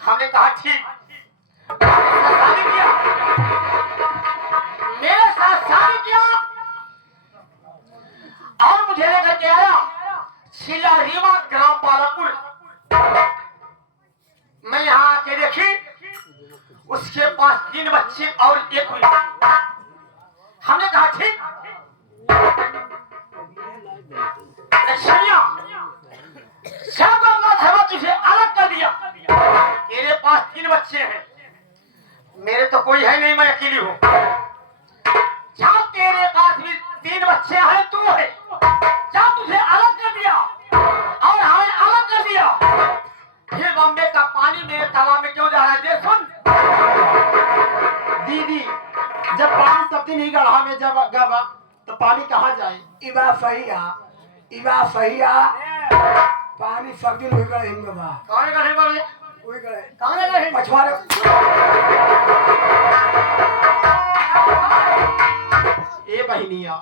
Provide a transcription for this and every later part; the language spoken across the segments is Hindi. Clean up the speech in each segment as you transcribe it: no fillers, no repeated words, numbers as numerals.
हमने कहा ठीक, शादी किया, मेरे साथ शादी किया और मुझे लेकर के आया शिला रीवा ग्राम बालापुर। मैं यहाँ आके देखी उसके पास 3 बच्चे और 1 हुई। हमने कहा ठीक, तुझे अलग कर दिया, तेरे पास 3 बच्चे हैं, मेरे तो कोई है नहीं, मैं अकेली हूँ। जब तेरे पास भी 3 बच्चे हैं, तू है, जब तुझे अलग कर दिया और हमें अलग कर दिया, फिर बॉम्बे का पानी मेरे तालाब में क्यों जा रहा है? देख सुन दीदी, जब पानी सब दिन ही गढ़ा में जब गवा तो पानी कहाँ जाए? इबा सही आ पानी सब दिन हुई गए हिंग बा कौन गए बोले हुई गए कौन गए पछवाड़े ए बहनिया,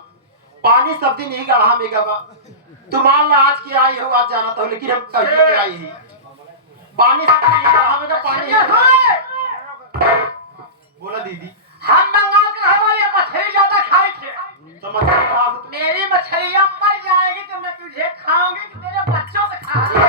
पानी सब दिन ही गढ़ा में गवा। तुम्हारा आज की आई हो, आज जाना था, लेकिन हम कहीं पे आई ही पानी सब दिन ही गढ़ा में का पानी है। बोला दीदी, हम बंगाल के रहने वाले मछली ज्यादा खाए थे, तो मछली कहाँ से? मेरी मछलियां मर जाएगी तो मैं तुझे खाऊंगी कि तेरे बच्चों को खाऊंगी?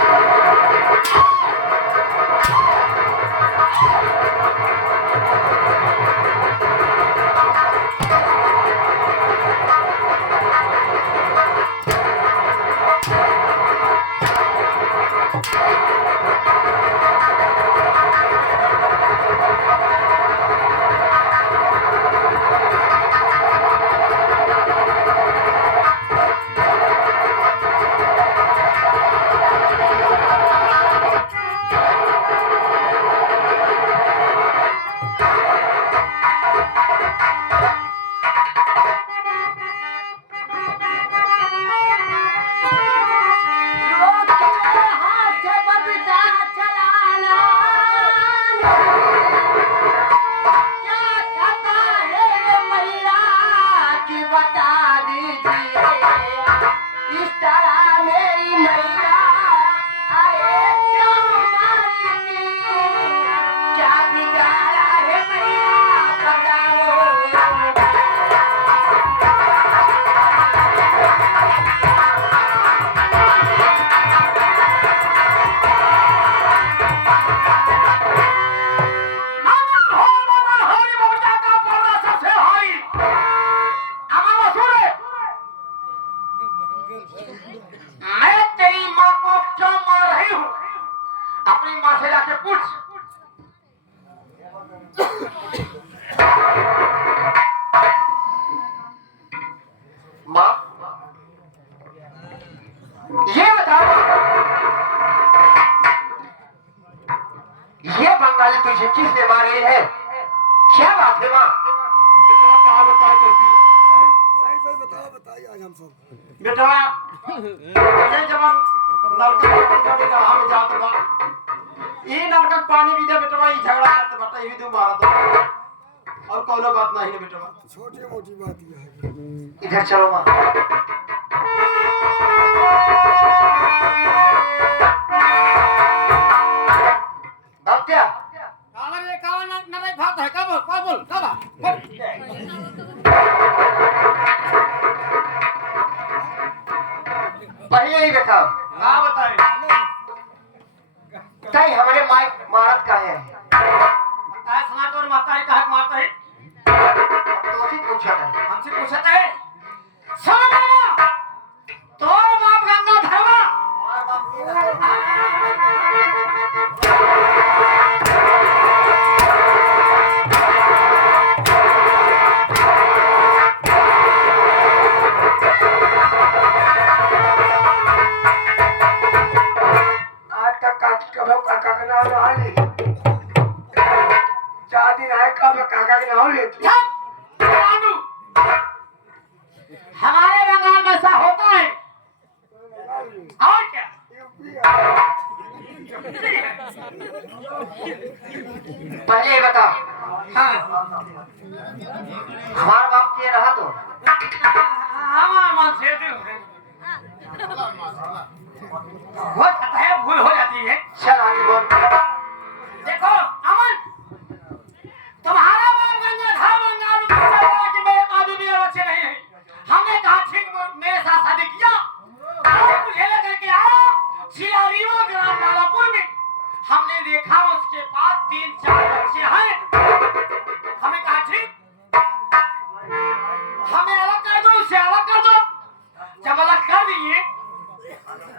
हम सब बेटवा ये जवन नलका जोड़ी गढ़ा में जात बा ई नलका पानी भी दे बेटवा ई झगड़ा करत बाटा ई दू मारत बा। और कोनो बात नहीं है बेटवा। छोटी मोटी बात ये है। इधर चलो माँ। भक्त्या अरे कावा न रे भात है का बोल कावा पहले ही बताओ। हां बताए कहीं हमारे माइक मारत का है बताए सुना तो माता ही कहा माता है तो उसी पूछा था। हमसे पूछता है सुन बाबा तो बाप गंगा धरवा आज तक कब काका का नाम रहा नहीं। 4 दिन आए कब काका का नाम लेती। पांडु हमारे बंगाल में ऐसा होता है और क्या पहले ये बताओ। हाँ हमारा बाप के रहा तो हमारा मन से हो जाता है भूल हो जाती है। चल आगे बोल। देखो अमन तुम्हारा बाप गंगाधर बंगाल में बोला कि मेरे बाबू मेरे बच्चे नहीं हैं। हमने कहा ठीक मेरे साथ शादी किया और मुझे लेकर के आया सियारीवा ग्राम मालापुर में। हमने देखा उसके पास 3-4 बच्चे हैं। हमें कहा ठीक हमें अलग कर दो उससे अलग कर दो। जब अलग कर दिए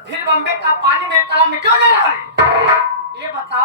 फिर बम्बे का पानी मेरे तालाब में क्यों जा रहा है ये बता